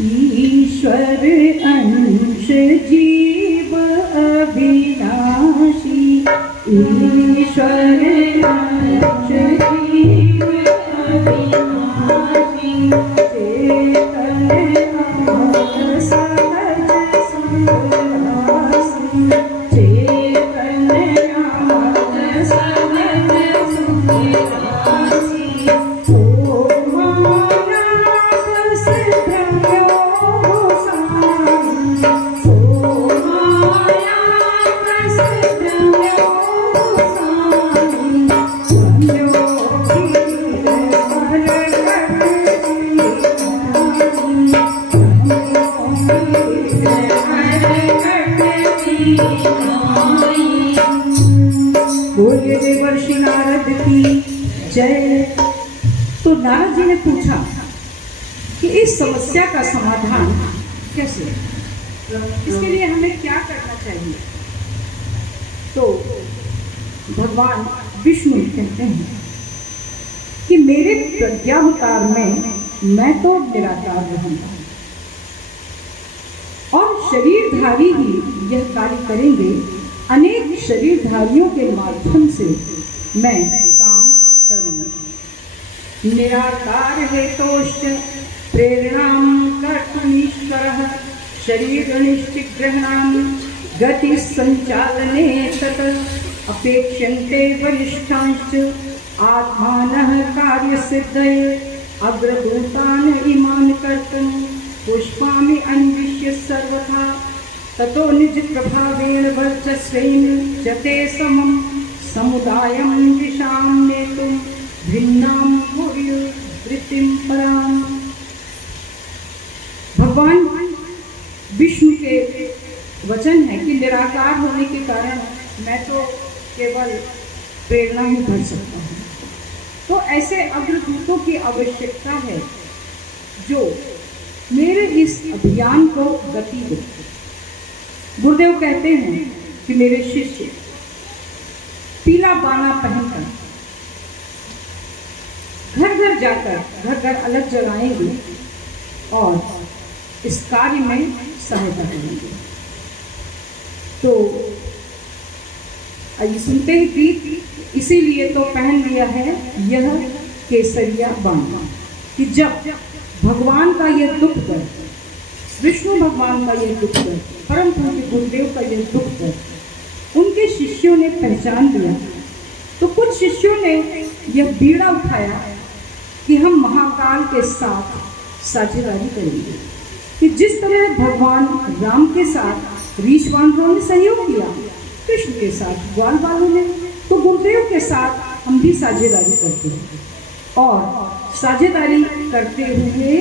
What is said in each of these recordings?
ईश्वर अंश जीव अविनाशी, ईश्वर अंश जीव अविनाशी, चेतन अमर सहज सुखरासी, चेतन अमर सहज सुखरासी। ओ माया बस भ्रम्यो गोसाई, ओ माया बस भ्रम्यो गोसाई, भ्रम्यो गिर हर बोलिए देवर्षि नारद की जय। तो नारद जी ने पूछा कि इस समस्या का समाधान कैसे, इसके लिए हमें क्या करना चाहिए। तो भगवान विष्णु कहते हैं कि मेरे प्रज्ञावतार में मैं तो निराकार रहूंगा और शरीरधारी ही यह कार्य करेंगे। अनेक शरीरधारियों के माध्यम से मैं काम करूंगा। निराकार हेतोश्च प्रेरणां कर्तुमीश्वरः, शरीर निश्चिग्रहणां गति संचालने तत् अपेक्ष्यन्ते वरिष्ठांश्च आत्मानः कार्यसिद्धये, अग्रदूतान् इमान् कर्तुं पुष्पामि अन्विष्य सर्वथा, ततो निज प्रभावेण वर्चस्वेन जते समं समुदायं दिशां नेतुं भिन्नां भूरि वृत्तिं पराम्। भगवान विष्णु के वचन है कि निराकार होने के कारण मैं तो केवल प्रेरणा ही भर सकता हूँ। तो ऐसे अग्रदूतों की आवश्यकता है जो मेरे इस अभियान को गति दे। गुरुदेव कहते हैं कि मेरे शिष्य पीला बाना पहनकर घर घर जाकर घर घर अलग जलाएंगे और इस कार्य में सहायता करेंगे। तो आइए सुनते हैं गीत। इसीलिए तो पहन लिया है यह केसरिया बाना कि जब भगवान का यह दुख दर्द, विष्णु भगवान का यह दुख दर्द, परम पूज्य गुरुदेव का यह दुख दर्द उनके शिष्यों ने पहचान लिया, तो कुछ शिष्यों ने यह बीड़ा उठाया कि हम महाकाल के साथ साझेदारी करेंगे। कि जिस तरह भगवान राम के साथ रीछ वानरों ने सहयोग किया, कृष्ण के साथ ग्वाल बालों ने, तो गुरुदेव के साथ हम भी साझेदारी करते हैं और साझेदारी करते हुए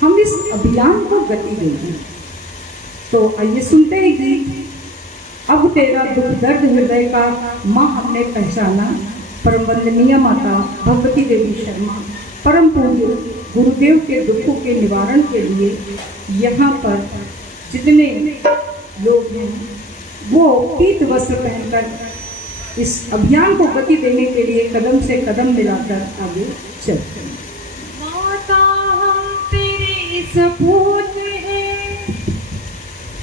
हम इस अभियान को गति देंगे। तो आइए सुनते हैं गीत। अब तेरा दुख दर्द हृदय का माँ हमने पहचाना, परम वंदनीय माता भगवती देवी शर्मा परम पूज्य गुरुदेव के दुखों के निवारण के लिए यहाँ पर जितने लोग हैं वो पीत वस्त्र पहनकर इस अभियान को गति देने के लिए कदम से कदम मिलाकर आगे चलते हैं। माता हम तेरे सपूत हैं,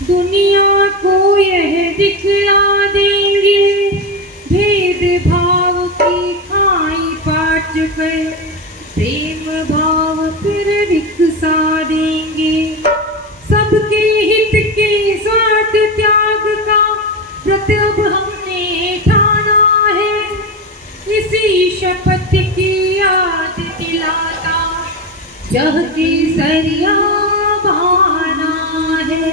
दुनिया को यह दिखला देंगे, भेदभाव की खाई पाट कर प्रेम भाव फिर विकसा देंगे। सबके हित के स्वार्थ त्याग का व्रत अब हमने ठाना है, इसी शपथ की याद दिलाता यह केसरिया बाना है।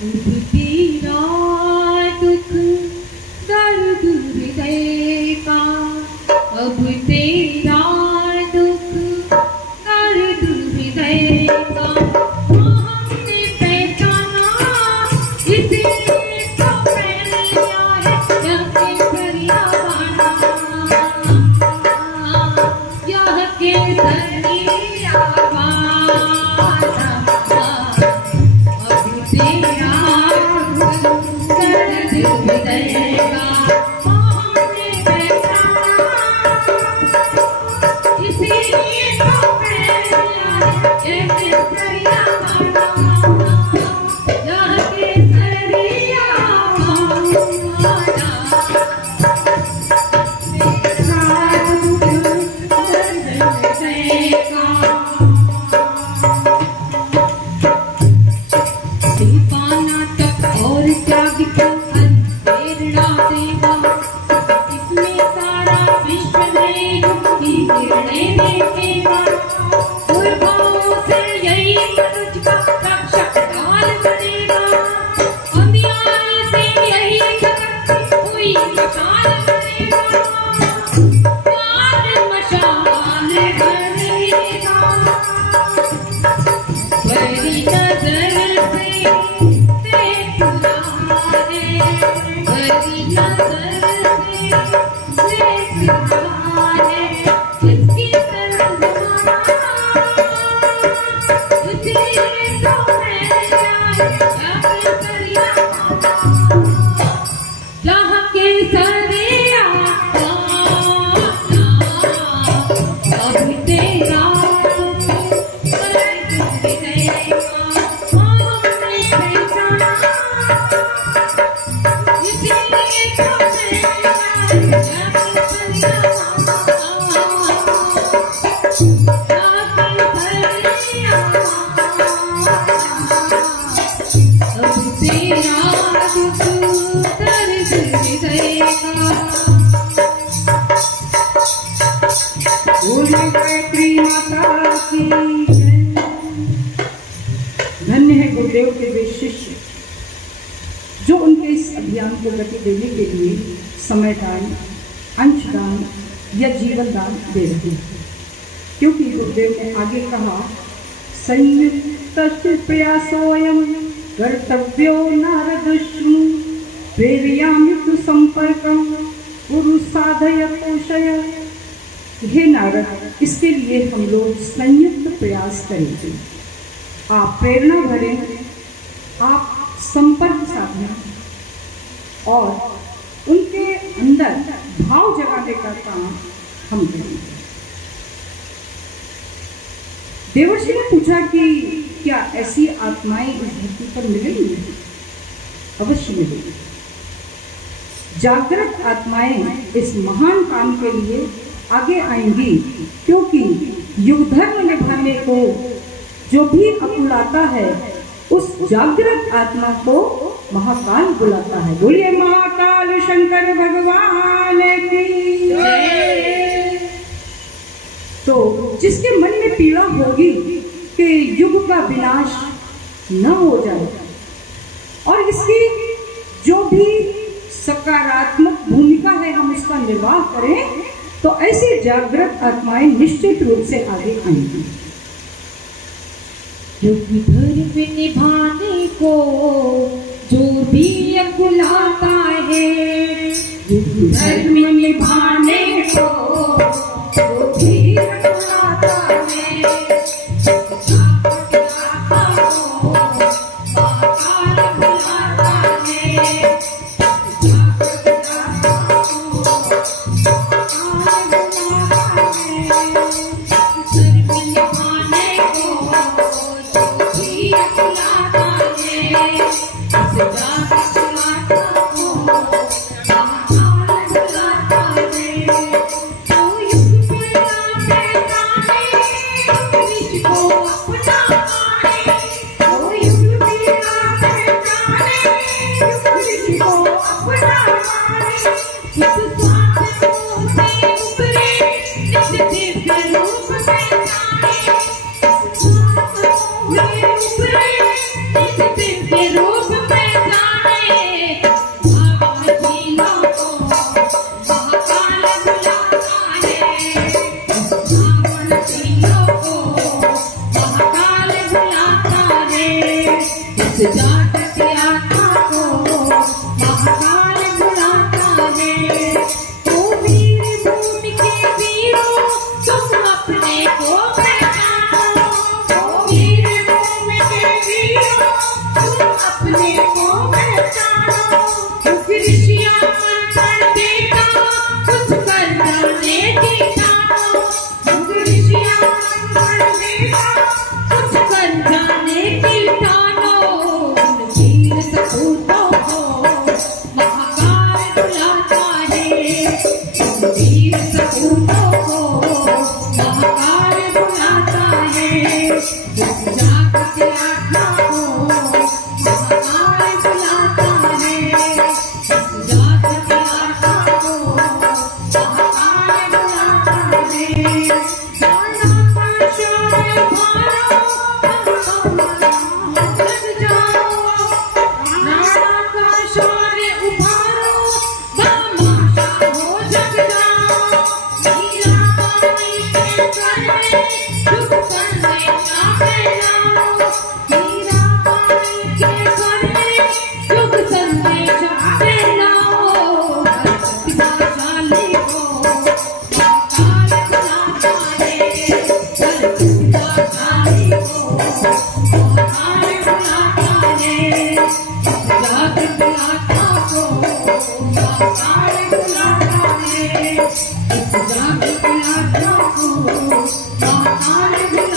अब तेरा दुख दर्द हृदय का, अब तेरा दुख दर्द हृदय का हमने पहचाना, इसीलिए तो पहन लिया है यह केसरिया बाना, यह केसरिया का दीवाना तक और त्याग को प्रेरणा देगा। इसमें सारा विश्व नए युग की निर्णय देखेगा। दुर्भावों से यही मनुष्य का रक्षक ढाल बनेगा। अंधियारे से यही जगत की कोई मशाल बनेगा। ज्ञान मशाल बनेगा। बड़ी नजर से देखना है, बड़ी नजर से देखना है। जिसकी तरफ धन्य है गुरुदेव के वे शिष्य जो उनके इस अभियान को गति देने के लिए समय दान, अंशदान या जीवन दान दे रहे हैं। क्योंकि गुरुदेव ने आगे कहा, संयुक्त प्रयासोऽयं कर्तव्यो नारदश्नु प्रेरयामि तु संपर्कं कुरु साधय पोषय। हे नारद, इसके लिए हम लोग संयुक्त प्रयास करेंगे। आप प्रेरणा भरें, आप संपर्क साधना और उनके अंदर भाव जगाने का काम हम करेंगे। देवर्षि ने पूछा कि क्या ऐसी आत्माएं इस धरती पर मिलेंगी? अवश्य मिलेंगी। जागृत आत्माएं इस महान काम के लिए आगे आएंगी, क्योंकि युग धर्म निभाने को जो भी अकुलाता है उस जागृत आत्मा को महाकाल बुलाता है। बोलिए महाकाल शंकर भगवान की जय। तो जिसके मन में पीड़ा होगी कि युग का विनाश न हो जाए और इसकी जो भी सकारात्मक भूमिका है हम उसका निर्वाह करें, तो ऐसी जागृत आत्माएं निश्चित रूप से आगे आएंगी। युग धर्म निभाने को जो भी अकुलाता है, युग धर्म निभाने को जो भी अकुलाता है, कुछ कर जाने की ठानो। जागते आत्मा को महाकाल बुलाता है, जागते आत्मा को महाकाल बुलाता है। नाना का शौर्य भारो जग जाओ, नाना का शौर्य उभारो तमाशा हो जग जाओ। हीरा पानी के करने दुख करने का फैलाओ, हीरा पानी के करने दुख करने का फैलाओ। प्रतिभाशाली को महाकाल बुलाता है, प्रतिभाशाली को महाकाल बुलाता है, जागृत आत्मा को महाकाल बुलाता है, जागृत आत्मा को महाकाल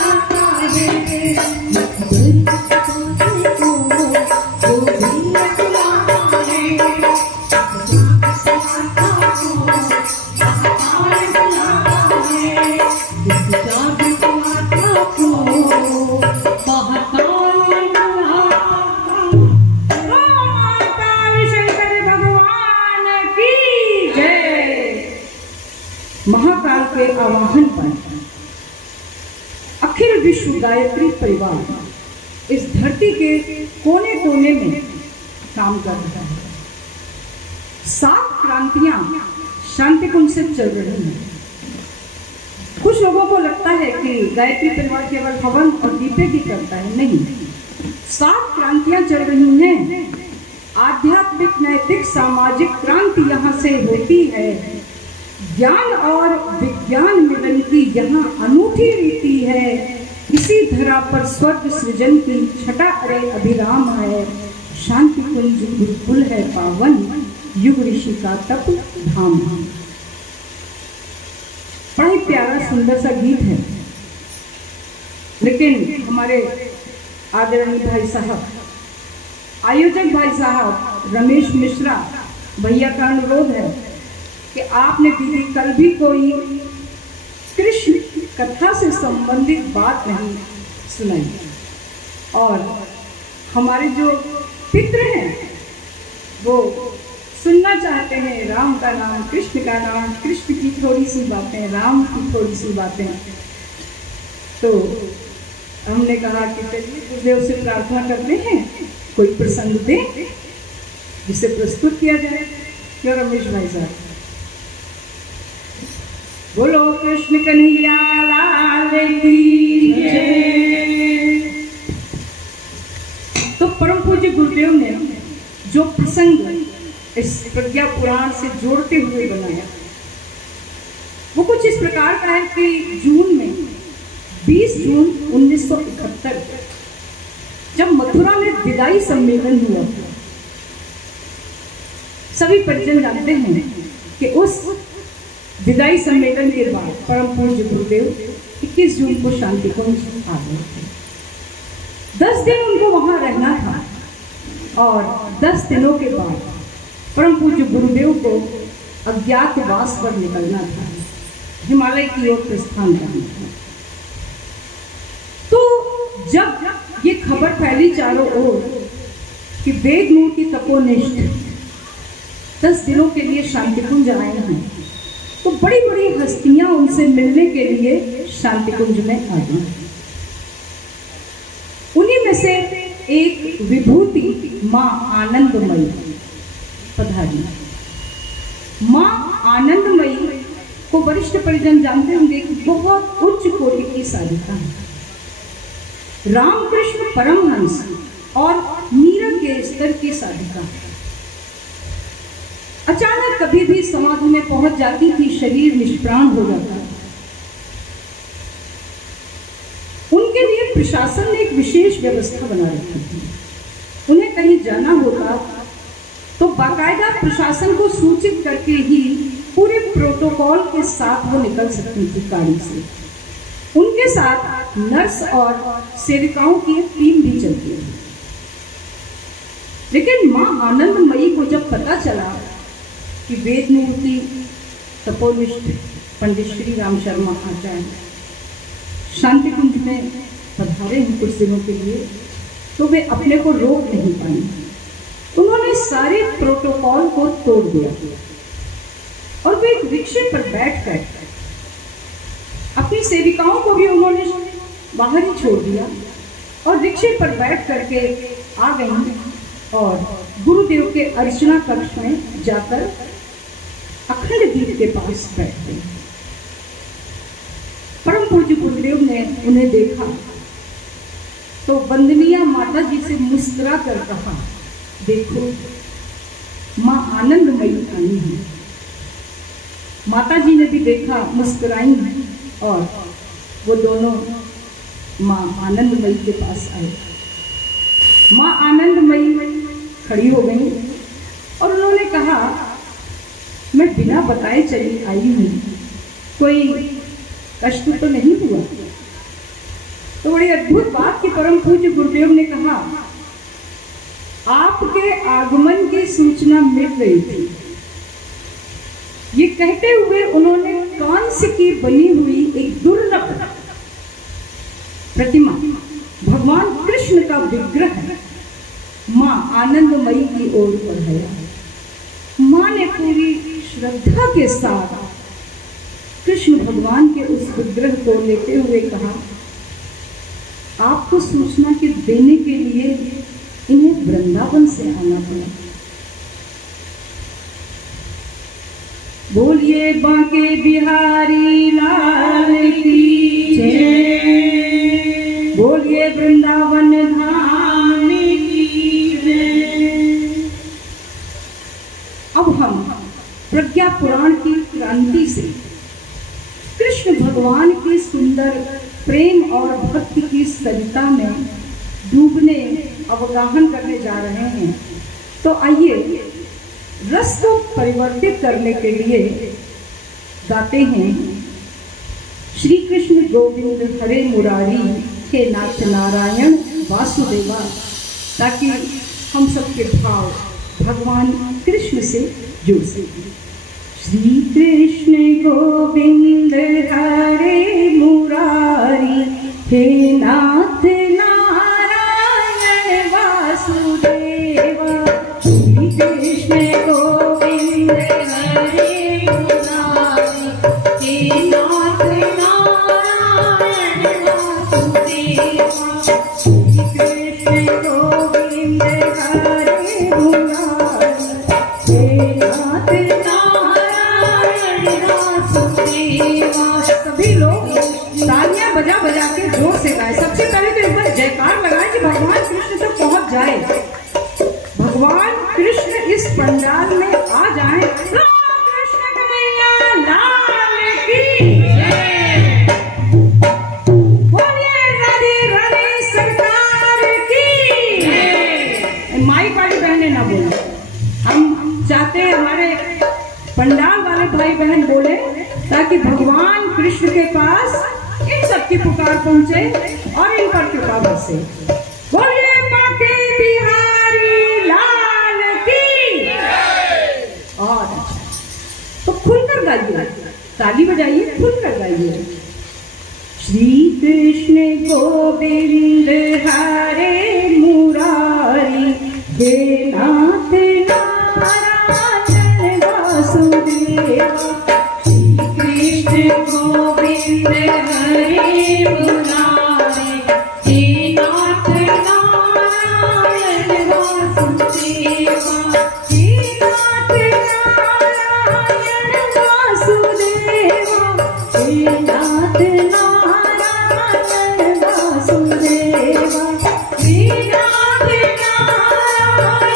बुलाता है। जो भी बुलाता है, जागृत आत्मा को महाकाल बुलाता है, जागृत आत्मा को महाकाल महाकाल शंकर भगवान की जय। महाकाल के आवाहन पर अखिल विश्व गायत्री परिवार इस धरती के कोने कोने में काम कर रहा है। 7 क्रांतियां शांति कुंज से चल रही हैं। कुछ लोगों को लगता है कि गायत्री परिवार केवल हवन और दीपे भी करता है, नहीं। 7 क्रांतियां चल रही हैं। आध्यात्मिक, नैतिक, सामाजिक क्रांति यहाँ से होती है। ज्ञान और विज्ञान मिलन की यहाँ अनूठी रीति है। इसी धरा पर स्वर्ग सृजन की छटा अरे अभिराम है। शांति कुंज गुरुकुल है पावन, युग ऋषि का तप धाम। बड़ा ही प्यारा सुंदर सा गीत है, लेकिन हमारे आदरणीय भाई साहब, आयोजक भाई साहब रमेश मिश्रा भैया का अनुरोध है कि आपने दीदी कल भी कोई कृष्ण कथा से संबंधित बात नहीं सुनाई, और हमारे जो पितृ हैं वो सुनना चाहते हैं राम का नाम, कृष्ण का नाम, कृष्ण की थोड़ी सी बातें, राम की थोड़ी सी बातें। तो हमने कहा कि चलिए गुरुदेव से प्रार्थना करते हैं कोई प्रसंग दे जिसे प्रस्तुत किया जाए। क्यों रमेश भाई साहब? बोलो कृष्ण कन्हैया लाल की जय। तो परम पूज्य गुरुदेव ने जो प्रसंग इस प्रज्ञा पुराण से जोड़ते हुए बनाया वो कुछ इस प्रकार का है कि जून में 20 जून 1971 जब मथुरा में विदाई सम्मेलन हुआ, सभी परिजन जानते हैं कि उस विदाई सम्मेलन के बाद परम पूज्य गुरुदेव 21 जून को शांति कुंज आ गए थे। 10 दिन उनको वहां रहना था और 10 दिनों के बाद परम पूज्य गुरुदेव को अज्ञातवास पर निकलना था, हिमालय की ओर प्रस्थान करना था। तो जब ये खबर फैली चारों ओर कि वेद मूर्ति तपोनिष्ठ 10 दिनों के लिए शांति कुंज आए हैं, तो बड़ी बड़ी हस्तियां उनसे मिलने के लिए शांति कुंज में आ गई। उन्हीं में से एक विभूति मां आनंदमयी पधारी। मां आनंदमयी को वरिष्ठ परिजन जानते होंगे कि बहुत उच्च कोटि की साधिका है, रामकृष्ण परमहंस और मीरा के स्तर की साधिका। अचानक कभी भी समाधि में पहुंच जाती थी, शरीर निष्प्राण हो जाता। उनके लिए प्रशासन ने एक विशेष व्यवस्था बना रखी थी। उन्हें कहीं जाना होता तो बाकायदा प्रशासन को सूचित करके ही पूरे प्रोटोकॉल के साथ वो निकल सकती थी गाड़ी से। उनके साथ नर्स और सेविकाओं की एक टीम भी चलती थी। लेकिन मां आनंदमयी को जब पता चला कि वेद मूर्ति तपोनिष्ठ पंडित श्री राम शर्मा आचार्य शांति कुंज में पधारे हैं कुछ दिनों के लिए, तो वे अपने को रोक नहीं पाई। उन्होंने सारे प्रोटोकॉल को तोड़ दिया और वे एक रिक्शे पर बैठकर अपनी सेविकाओं को भी उन्होंने बाहर ही छोड़ दिया और रिक्शे पर बैठ करके आ गई और गुरुदेव के अर्चना कक्ष में जाकर अखंड दीप के पास बैठ गई। परम पूज्य गुरुदेव ने उन्हें देखा तो वंदनीय माता जी से मुस्कुरा कर कहा, देखो माँ आनंदमयी आई है। माता जी ने भी देखा, मुस्कुराई और वो दोनों माँ आनंदमयी के पास आए। माँ आनंदमयी खड़ी हो गई और उन्होंने कहा, मैं बिना बताए चली आई हूँ, कोई कष्ट तो नहीं हुआ? तो बड़ी अद्भुत बात की परम पूज्य गुरुदेव ने कहा, आपके आगमन की सूचना मिल गई थी। ये कहते हुए उन्होंने कांस्य की बनी हुई एक दुर्लभ प्रतिमा, भगवान कृष्ण का विग्रह मां आनंदमयी की ओर बढ़ाया। मां ने पूरी श्रद्धा के साथ कृष्ण भगवान के उस विग्रह को लेते हुए कहा, आपको सूचना के देने के लिए इन्हें वृंदावन से आना पड़ा। बोलिए बांके बिहारी लाल की जय, बोलिए वृंदावन धाम की जय। अब हम प्रज्ञा पुराण की क्रांति से कृष्ण भगवान की सुंदर प्रेम और भक्ति की सरिता में डूबने अवगाहन करने जा रहे हैं। तो आइए रस को परिवर्तित करने के लिए गाते हैं, श्री कृष्ण गोविंद हरे मुरारी, हे नाथ नारायण वासुदेवा, ताकि हम सबके भाव भगवान कृष्ण से जुड़ सके। श्री कृष्ण गोविंद हरे मुरारी, हे नाथ नारायण वासुदेवा। श्री कृष्ण गोविंद हरे मुरारी, हे नाथ नारायण वासुदेवा। श्री कृष्ण गोविंद हरे मुरारी, हे नाथ सभी लोग तालियां बजा बजा के जोर से गाए। सबसे पहले तो एक बार जयकार लगाए कि भगवान कृष्ण तक पहुंच जाए, भगवान कृष्ण इस पंडाल में आ जाए। कृष्ण कन्हैया लाल की जय, बोलिए राधे राधे सरकार की जय। माई वाली बहने ना बोले, हम चाहते हैं हमारे पंडाल वाले भाई बहन बोले, ताकि भगवान कृष्ण के पास इन सबकी पुकार पहुंचे और इन पर कृपा बरसे। बोलिए बांके बिहारी लाल की। और तो खुलकर गाइए, ताली बजाइए, खुलकर गाइए। श्री कृष्ण गोविंद हरे मुरारी, हे नाथ नारायण वासुदेवा। कृष्ण गोविंद हरे मुरारी, हे नाथ नारायण वासुदेवा। हे नाथ नारायण वासुदेवा, हे नाथ नारायण वासुदेवा। हे नाथ नारायण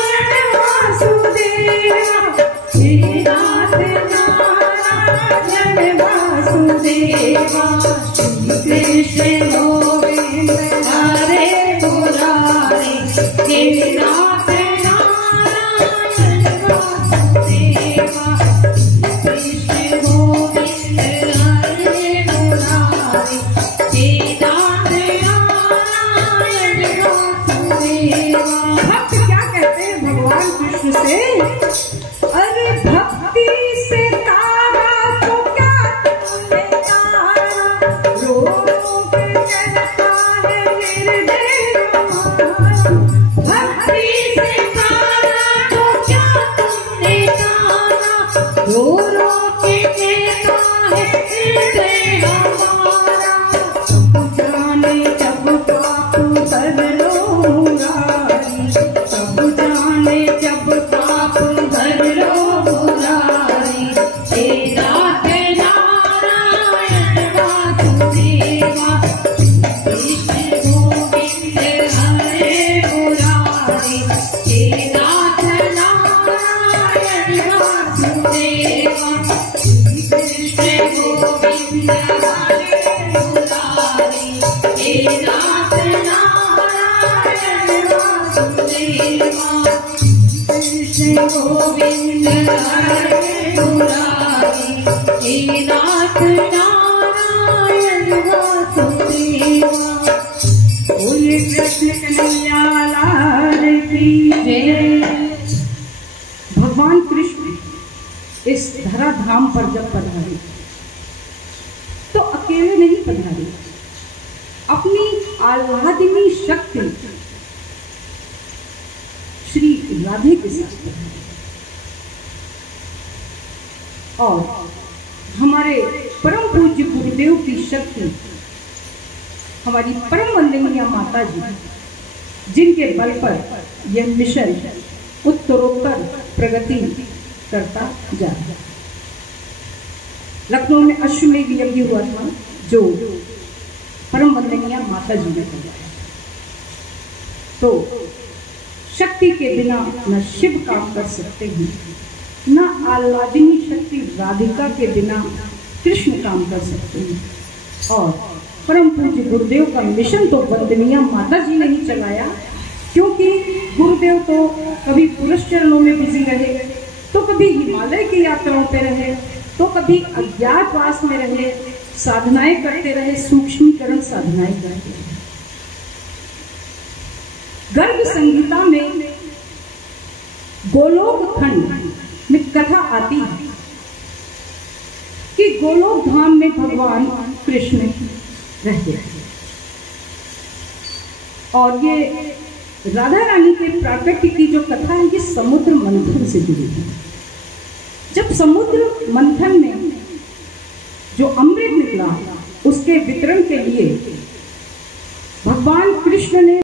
गोविंद हरे मुरारी हे नाथ नारायण वासुदेवा। बोले कृष्ण कन्हैया लाल की जय। भगवान कृष्ण इस धराधाम पर जब पधारे तो अकेले नहीं पधारे, अपनी आह्लादिनी शक्ति श्री राधे के साथ पधारे। और हमारे परम पूज्य गुरुदेव की शक्ति, हमारी परम वंदनीय माता जी, जिनके बल पर यह मिशन उत्तरोत्तर प्रगति करता जा रहा है। लखनऊ में अश्वमेध यज्ञ हुआ था जो परम वंदनीय माता जी ने किया। तो शक्ति के बिना न शिव काम कर सकते हैं, न आह्लादिनी शक्ति राधिका के बिना कृष्ण काम कर सकते हैं। और परम पूज्य गुरुदेव का मिशन तो वंदनीय माता जी ने ही चलाया, क्योंकि गुरुदेव तो कभी पुरुष चरणों में बिजी रहे, तो कभी हिमालय की यात्राओं पे रहे, तो कभी अज्ञातवास में रहे, साधनाएं करते रहे, सूक्ष्मीकरण साधनाएं करते रहे। गर्ग संगीता में गोलोक खंड में कथा आती है कि गोलोक धाम में भगवान कृष्ण रहते हैं। और ये राधा रानी के प्राकट्य की जो कथा है ये समुद्र मंथन से जुड़ी है। जब समुद्र मंथन में जो अमृत निकला उसके वितरण के लिए भगवान कृष्ण ने